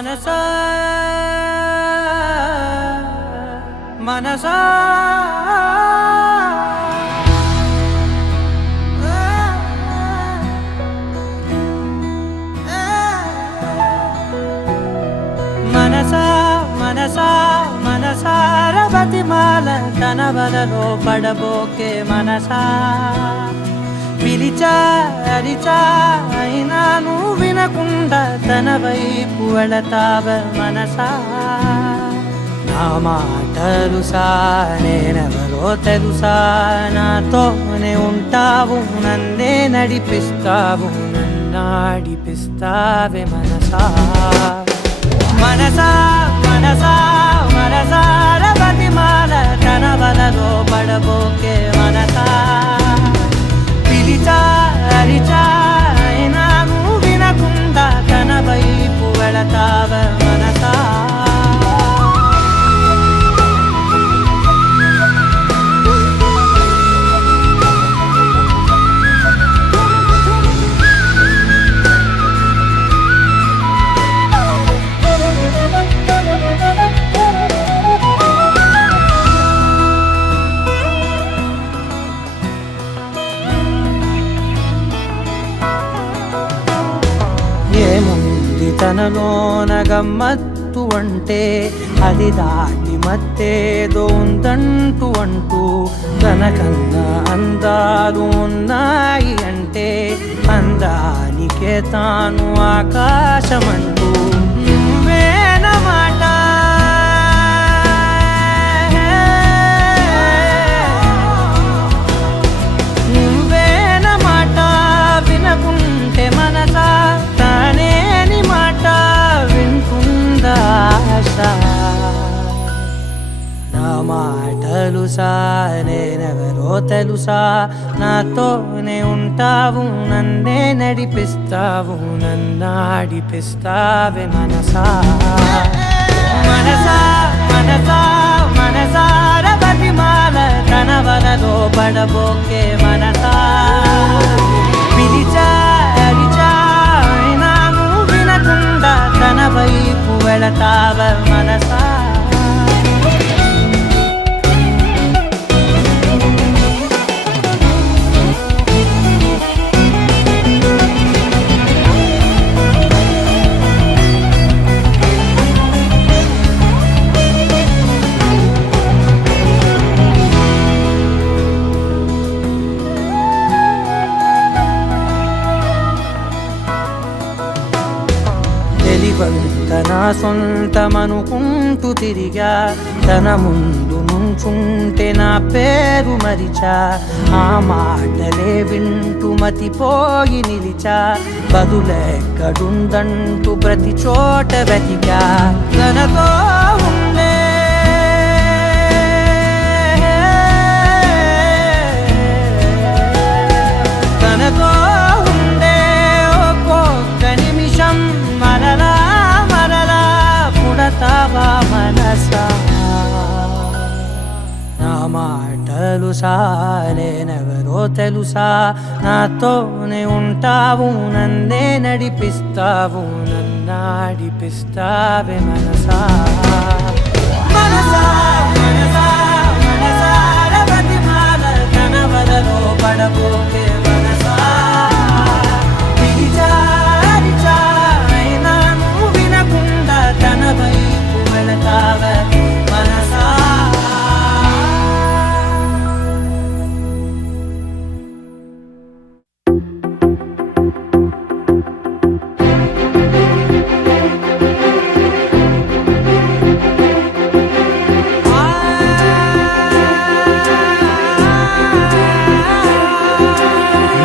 మనసా మనసా మనసా మనసా మనసార బతిమాల తన వలలో పడబోకే మనసా పిలిచా అరిచా అయినా నువ్వు వినకుండా తన వైపు వెళతావ మనసా నా మాటలుసా నేనెవరో తెలుసా నాతోనే ఉంటావు నన్నే నడిపిస్తావు నన్నాడిపిస్తావే మనసా మనసా మనసా మనసార బతిమాల తన వలలో పడబోకే మనసా పిలిచా అరిచా అయినా నువ్వు వినకుండా తన వైపు వెళతావ మనసా ఏముంది తనలోన గమ్మత్తు అంటే అది దాటి మత్తేదో ఉందంటూ అంటూ తనకన్నా అందాలు ఉన్నాయి అంటే అందానికే తాను ఆకాశమంటూ నువ్వేనమాట నువ్వేనమాట వినకుంటే మనసా తానేని మాట వింటుందా నా మాటలుసా నేనెవరో తెలుసా నాతోనే ఉంటావు నన్నే నడిపిస్తావు నన్నాడిపిస్తావే మనసా మనసా మనసా మనసార బతిమాల తన వలలో పడబోకే మనసా పిలిచా అరిచా అయినా నువ్వు వినకుండా తన వైపు వెళతావ మనసా తన సొంతమనుకుంటూ తిరిగా తన ముందు నుంచుంటే నా పేరు మరిచా ఆ మాటలే వింటూ మతిపోయి నిలిచా బదులెక్కడుందంటూ ప్రతి చోట వెతికా తనతో ఉండే తనతో ఉండే ఒక్కొక్క నిమిషం మరలా పుడతావా మనసా నా మాటలుసా నేనెవరో తెలుసా నాతోనే ఉంటావు నన్నే నడిపిస్తావు నన్నాడిపిస్తావే మనసా మనసా మనసా మనసార బతిమాల తన వలలో పడబోకే మనసా పిలిచా అరిచా అయినా నువ్వు వినకుండా తన వైపు వెళతావ మనసా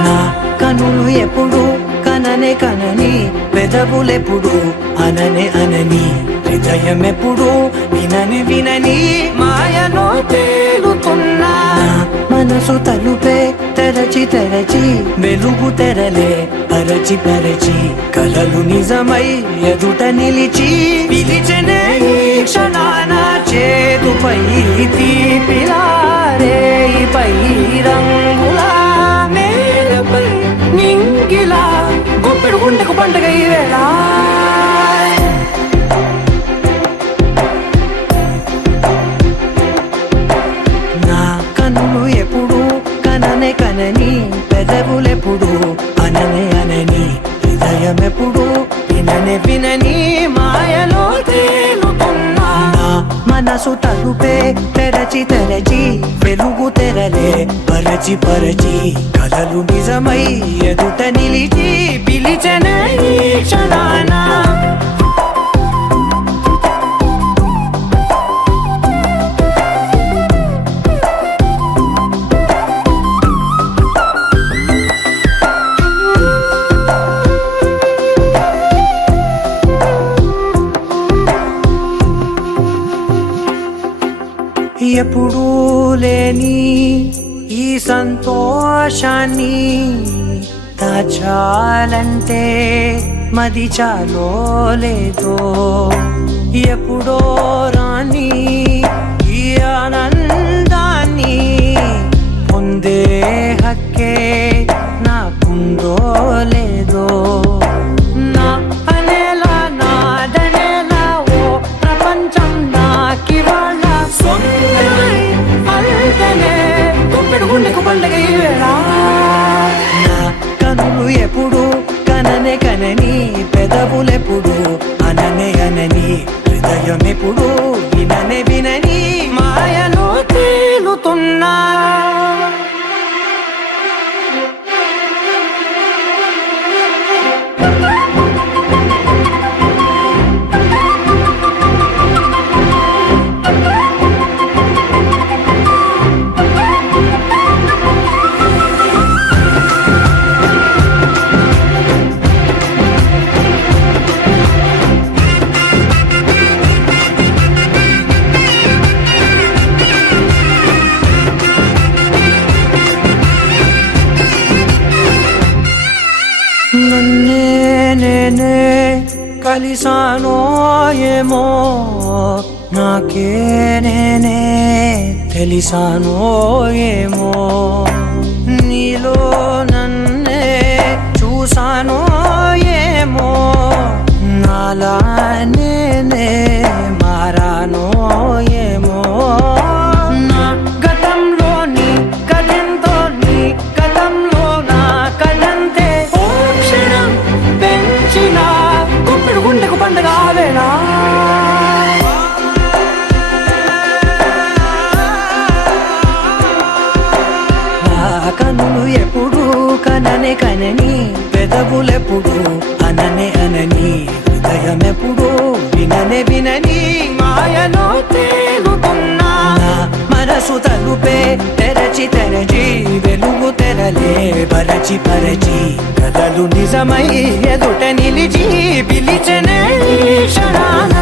నా కనులు ఎప్పుడు కననే కనని పెదవులెప్పుడు అననే అనని హృదయం ఎప్పుడు వినని వినని మాయలో తేలుతున్నా మనసు తలుపే తెరచి తెరచి వెలుగు తెరలే పరచి పరచి కలలు నిజమై ఎదుట నిలిచి పిలిచనే ఈ క్షణాన చేతుపై తీపిలారే పై రంగులా నేలపై నింగిలా గొప్పెడు గుండెకు పండగ ఈ వేళ కనని పెదవులెప్పుడు అననే అనని హృదయమెప్పుడు విననే వినని మాయలో తేలుతున్నా నా మనసు తలుపే తెరచి తెరచి వెలుగు తెరలే పరచి పరచి కలలు నిజమై ఎదుట నిలిచి పిలిచెనే ఈ క్షణాన ఎప్పుడూ లేని ఈ సంతోషాన్ని దాచాలంటే మది చాలో లేదో ఎప్పుడో రాని ఈ ఆనందాన్ని పొందే హక్కే నాకుందో లేదో నా అనేలా నాదనేలా ఓ ప్రపంచం నాకివాళ సొంతమై అల్దనే గుప్పెడు గుండెకు పండగ ఈ వేళ నా కనులు ఎప్పుడు కననే కనని పెదవులెప్పుడు అననే అనని హృదయం ఎప్పుడు విననే వినని మాయలో తేలుతున్నా నన్నే నేనే కలిసానో ఏమో నాకే నేనే తెలిసానో ఏమో నీలో నన్నే చూసానో ఏమో నాలా నేనే మారానో ఏమో నా గతంలోని కథంతో నీ గతంలో నా కథంతే ఓ క్షణం పెంచిన గుప్పెడు గుండెకు పండగ వేళ కనులు ఎప్పుడు కననే కనని పెదవులెప్పుడు అననే అనని హృదయమెప్పుడు విననే వినని మాయలో తేలుతున్నా నా మనసు తలుపే తెరచి తెరచి వెలుగు తెరలే పరచి పరచి కలలు నిజమై ఎదుట నిలిచి పిలిచెనే ఈ క్షణాన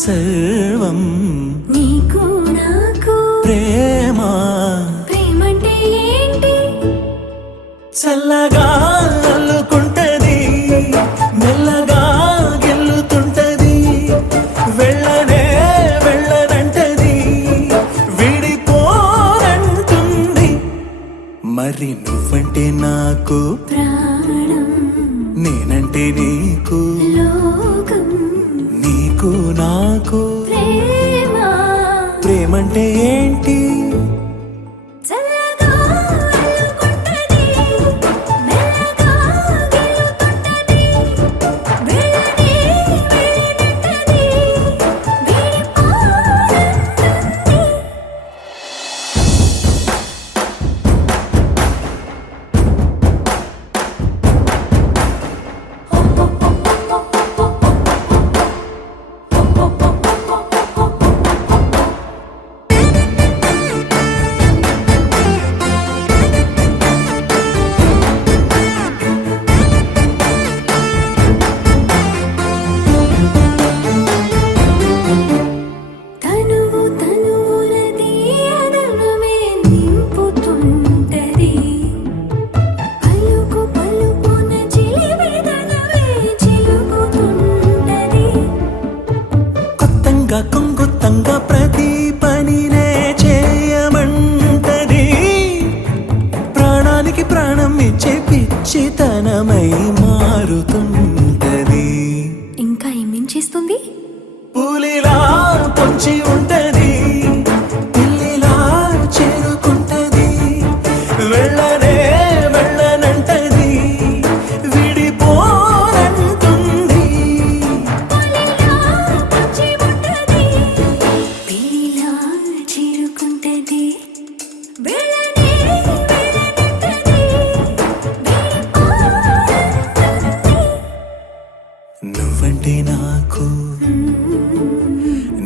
సర్వం నీకు నాకు ప్రేమ ప్రేమంటే ఏంటి చల్లగా అల్లుకుంటది మెల్లగా గెల్లుతుంటది వెళ్ళనే వెళ్ళనంటది విడిపోనంటుంది మరి నువ్వంటే నాకు ప్రాణం నేనంటే నీకు లోకం నీకు నాకు ప్రేమ ప్రేమంటే ఏంటి చల్లగా అల్లుకుంటది మెల్లగా గెలుతుంటది వెళ్ళనే వెళ్ళనంటది విడిపోనంటుంది తనువు తనువునది అదనమే నింపుతుంటది పలుకు పలుకున చిలిమిదనమే చిలుకుతుంటది కొత్తంగా కొంగొత్తంగా ప్రతి పనినే చేయమంటది ప్రాణానికి ప్రాణం ఇచ్చే పిచ్చితనమై మారుతుంటది ఇంకా ఏమించేస్తుంది పులిలా పొంచి ఉంటది పిల్లిలా చేరుకుంటది వెళ్ళనే వెళ్ళనంటది విడిపోనంటుంది పచ్చి ఉంటది పిల్లిలా చేరుకుంటది వెళ్ళనే వెళ్ళనంటది విడిపోనంటుంది నువ్వంటే నాకు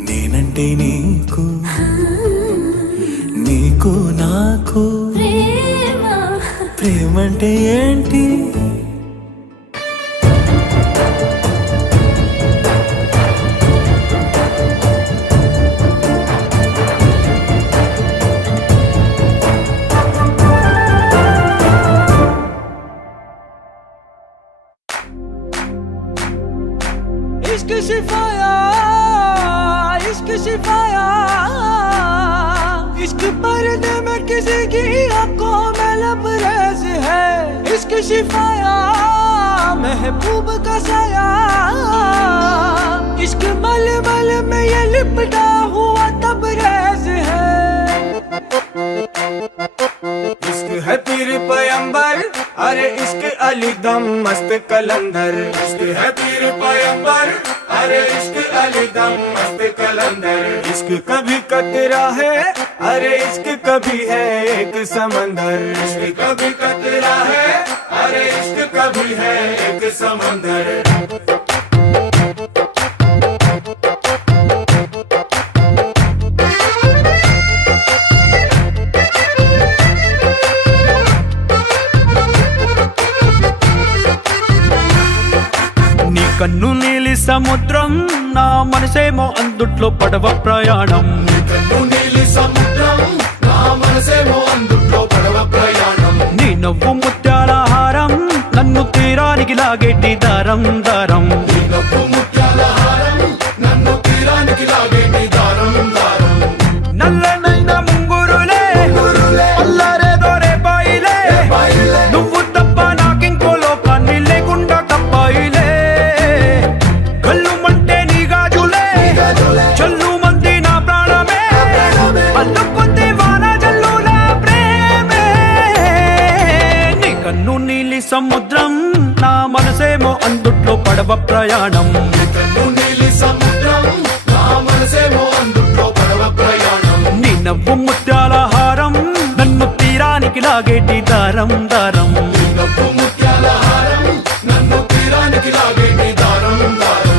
నేనంటే నీకు నీకు నాకు ప్రేమ ప్రేమంటే ఏంటి इश्क सिफाया इश्क सिफाया इश्क पर्दे में किसी की आंखों में लबरेज है इश्क सिफाया महबूब का साया इश्क मल मल में ये लिपटा हुआ तबरेज है इश्क है पीर पैगंबर अरे इश्क अली दम मस्त कलंदर इश्क है पीर पैगंबर अरे इश्क अली दम मस्त कलंदर इश्क कभी कतरा है अरे इश्क कभी है एक समंदर इश्क कभी कतरा है अरे इश्क कभी है एक समंदर నీ కన్ను నీలి సముద్రం నా మనసేమో అందుట్లో పడవ ప్రయాణం నీ కన్ను నీలి సముద్రం నా మనసేమో అందుట్లో పడవ ప్రయాణం నీ నవ్వు ముత్యాల హారం నన్ను తీరానికి లాగేటి దారం దారం నీ నవ్వు ముత్యాల హారం నన్ను తీరానికి లాగేటి దారం దారం నల్లనైన ముంగురులే అల్లారేదో రేపాయిలే నువ్వు తప్ప నాకింకో లోకాన్ని లేకుండా తప్పాయిలే కళ్ళు మంటే నీ గాజులే చల్లు మంది నా ప్రాణమే అల్లుకుంది వాన జల్లుల ప్రేమే నీ కన్ను నీలి సముద్రం నా మనసేమో అందుట్లో పడవ ప్రయాణం నీ కన్ను నీలి సముద్రం నా మనసేమో అందుట్లో పడవ ప్రయాణం నీ నవ్వు ముత్యాల హారం నన్ను తీరానికి లాగేటి దారం దారం నీ నవ్వు ముత్యాల హారం నన్ను తీరానికి లాగేటి దారం దారం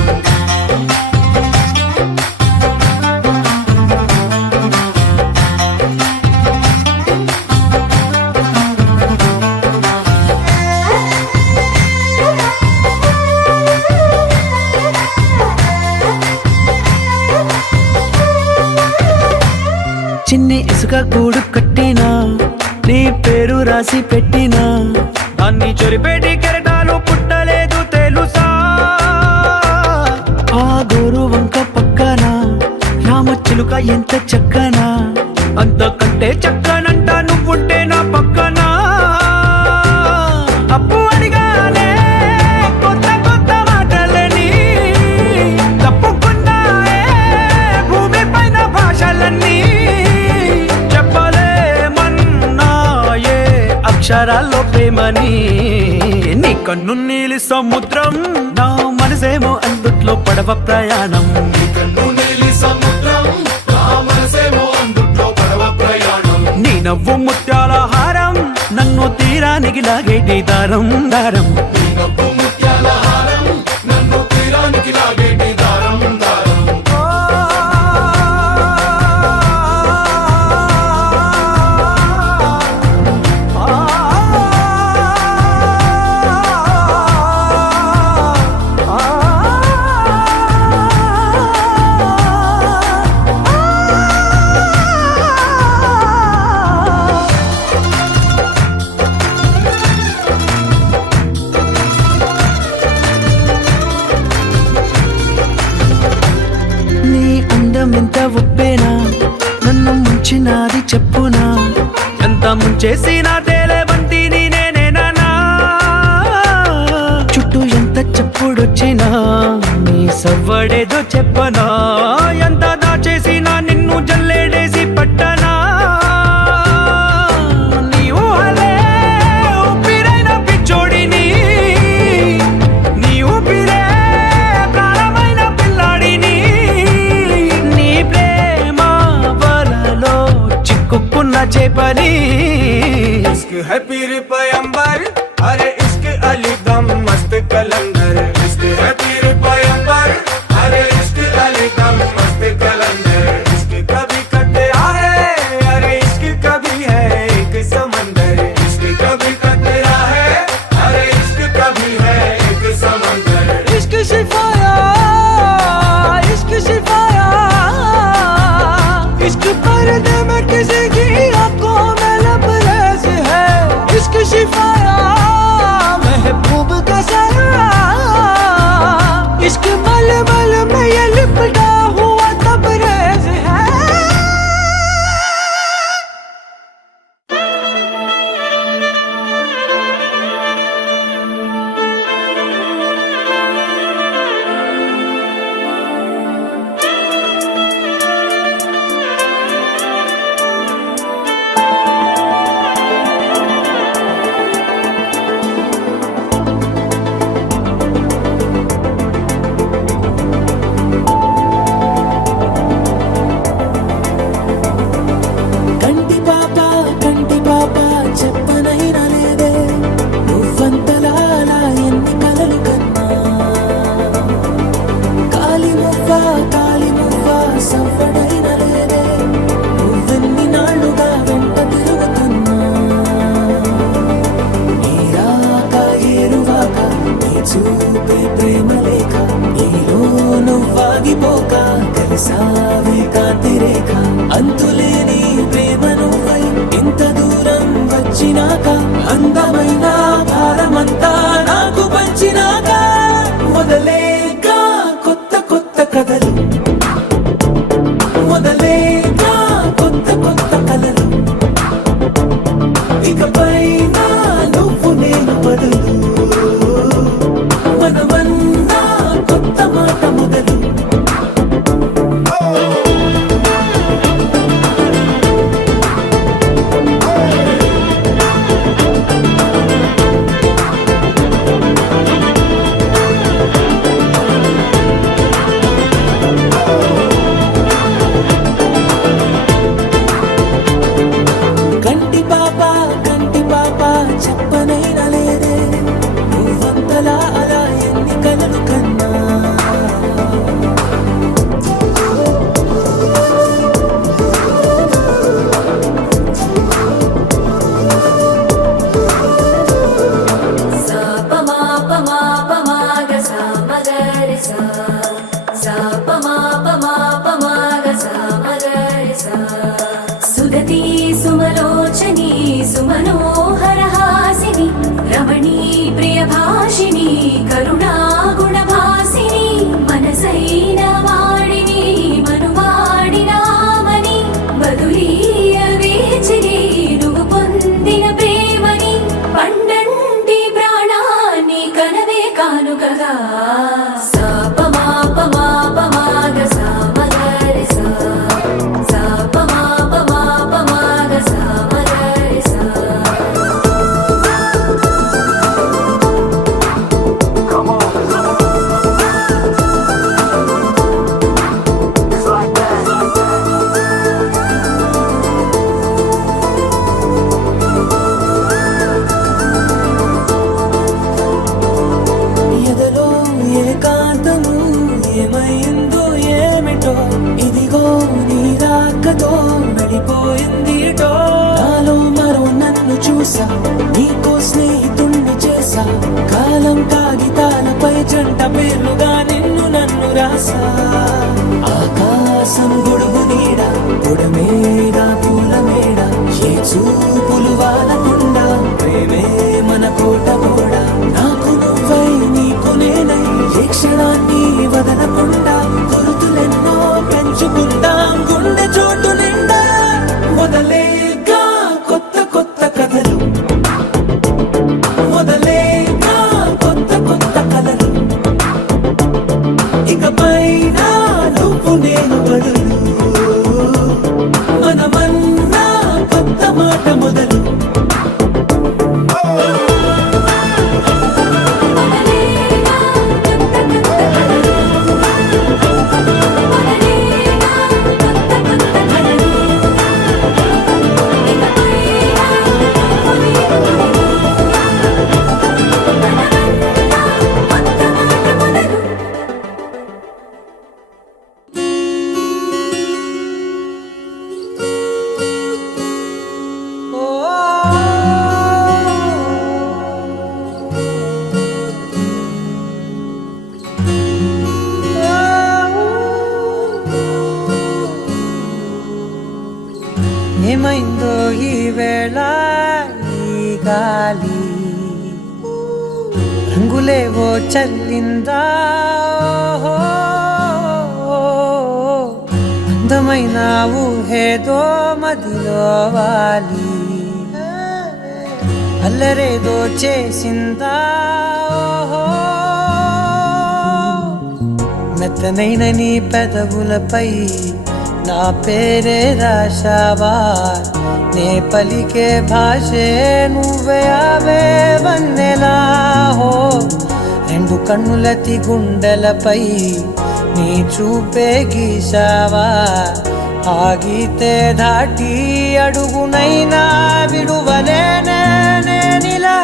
చిలుక గూడు కట్టినా నీ పేరు రాసి పెట్టినా దాన్ని చొరిపేటి కెరటాలు పుట్టలేదు తెలుసా ఆ గోరు వంక పక్కన రామ చిలుక ఎంత చక్కనా అంతకంటే చక్కనంట నువ్వుంటే నా పక్కన అప్పు అడిగానే కొత్త కొత్త మాటలని తప్పుకున్నాయే భూమి పైన భాషలన్నీ చెప్పలేమన్నాయే అక్షరాల్లో ప్రేమని నీ కన్ను నీలి సముద్రం నా మనసేమో అందుట్లో పడవ ప్రయాణం నీ కన్ను నీలి సముద్రం నా మనసేమో అందుట్లో పడవ ప్రయాణం నీ నవ్వు ముత్యాల హారం నన్ను తీరానికి లాగేటి దారం దారం నీ నవ్వు ముత్యాల హారం నన్ను తీరానికి లాగేటి దారం దారం నీ అందం ఎంత ఒప్పేనా నన్ను ముంచినాది చెప్పునా ఎంత ముంచేసినా తేలేవంటి నేనేనా చుట్టూ ఎంత చెప్పుడొచ్చినా నీ సవ్వడేదో చెప్పనా ఎంత దాచేసినా నిన్ను జల్లేడేసి పట్టనా నీ ఊహలే ఊపిరైన పిచ్చోడిని నీ ఊపిరే ప్రాణమైన పిల్లాడిని నీ ప్రేమ వలలో చిక్కుకున్న చేపని इश्क है पीर पैगंबर अरे इश्क अली दम मस्त कलंदर इश्क है पीर पैगंबर अरे इश्क अली दम मस्त कलंदर इश्क कभी कतरा है अरे इश्क कभी है एक समंदर इश्क कभी कतरा है अरे इश्क कभी है एक समंदर इश्क शिफाया इश्क पर्दे में किसी की आंखों में लबरेज है इश्क शिफाया महबूब का सरा इश्क मलमल में ये लिपटा हुआ तबरेज है కంటి పాప చెప్పనైనా లేదే నువ్వంతలా అలా ఎన్ని కలలు కన్నా కాలి మువ్వ సవ్వడైనా లేదే నువ్వెన్ని నాళ్ళుగా వెంట తిరుగుతున్నా నీ రాక ఏరువాక నీ చూపే ప్రేమ లేక నీలో నువ్వాగిపోక కలిసావే కాంతి రేఖ అంతులేని ప్రేమ నువ్వై ఇంత దూరం వచ్చినాక అందమైన భారమంతా నాకు పంచినాక మొదలేక కొత్త కొత్త కథలు మొదలేక కొత్త కొత్త కలలు ఇకపై నువ్వు నేను బదులు మనమన్నా కొత్త మాట మొదలు కంటి పాప చెప్పనైనా లేదే నువ్వంతలా అలా ఎన్ని కలలు కన్నా సుదతి మాటలతో వెళ్ళిపోయింది ఎటో. నాలో మరో నన్ను చూసా, నీకో స్నేహితుణ్ణి చేసా. కాలం కాగితాలపై జంట పేర్లుగా నిన్ను నన్ను రాసా. ఆకాశం గొడుగు నీడ, గుడమేడ పూల మేడ, ఏ చూపులు వాలకుండా ప్రేమే మన కోట గోడ. నాకు నువ్వై నీకు నేనై ఏ క్షణాన్ని వదలకుండా గుర్తులెన్నో పెంచుకుందాం గుండె చోటు నిండా. మొదలేగా కొత్త కొత్త కథలు, మొదలేగా కొత్త కొత్త కథలు. ఇకపైన నువ్వు నేను బదులు, మనమన్నా కొత్త మాట మొదలు. ఏమైందో ఈ వేళ ఈ గాలి, రంగులేవో చల్లిందా. అందమైన ఊహేదో మదిలో వాలి, అల్లరేదో చేసిందా. మెత్తనైన నీ పెదవులపై నా పేరే రాశావా. నే పలికే భాషే నువ్వే ఆవే వన్నెలా. హో రెండు కన్నులతి గుండెలపై నీ చూపే గీశావా. ఆగితే దాటి అడుగునైనా విడువలేనే నేనిలా.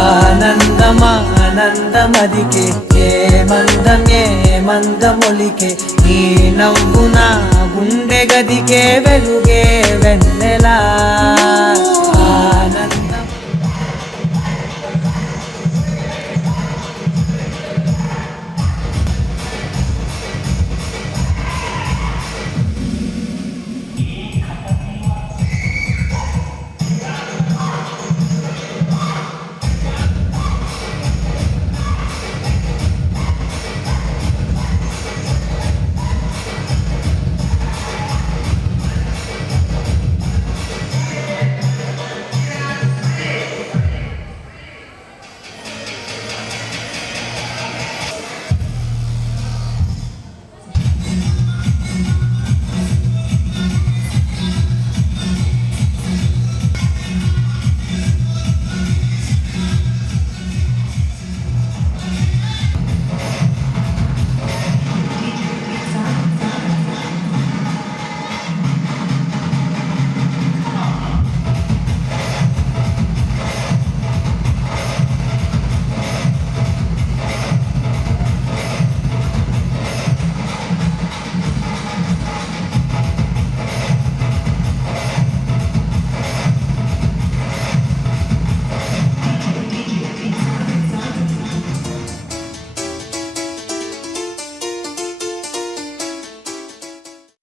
ఆనందమా ఆనందమదికే ఏ మందమే మందమొలికే. నీ నవ్వు నా గుండె గదికే వెలుగే వెన్నెలా.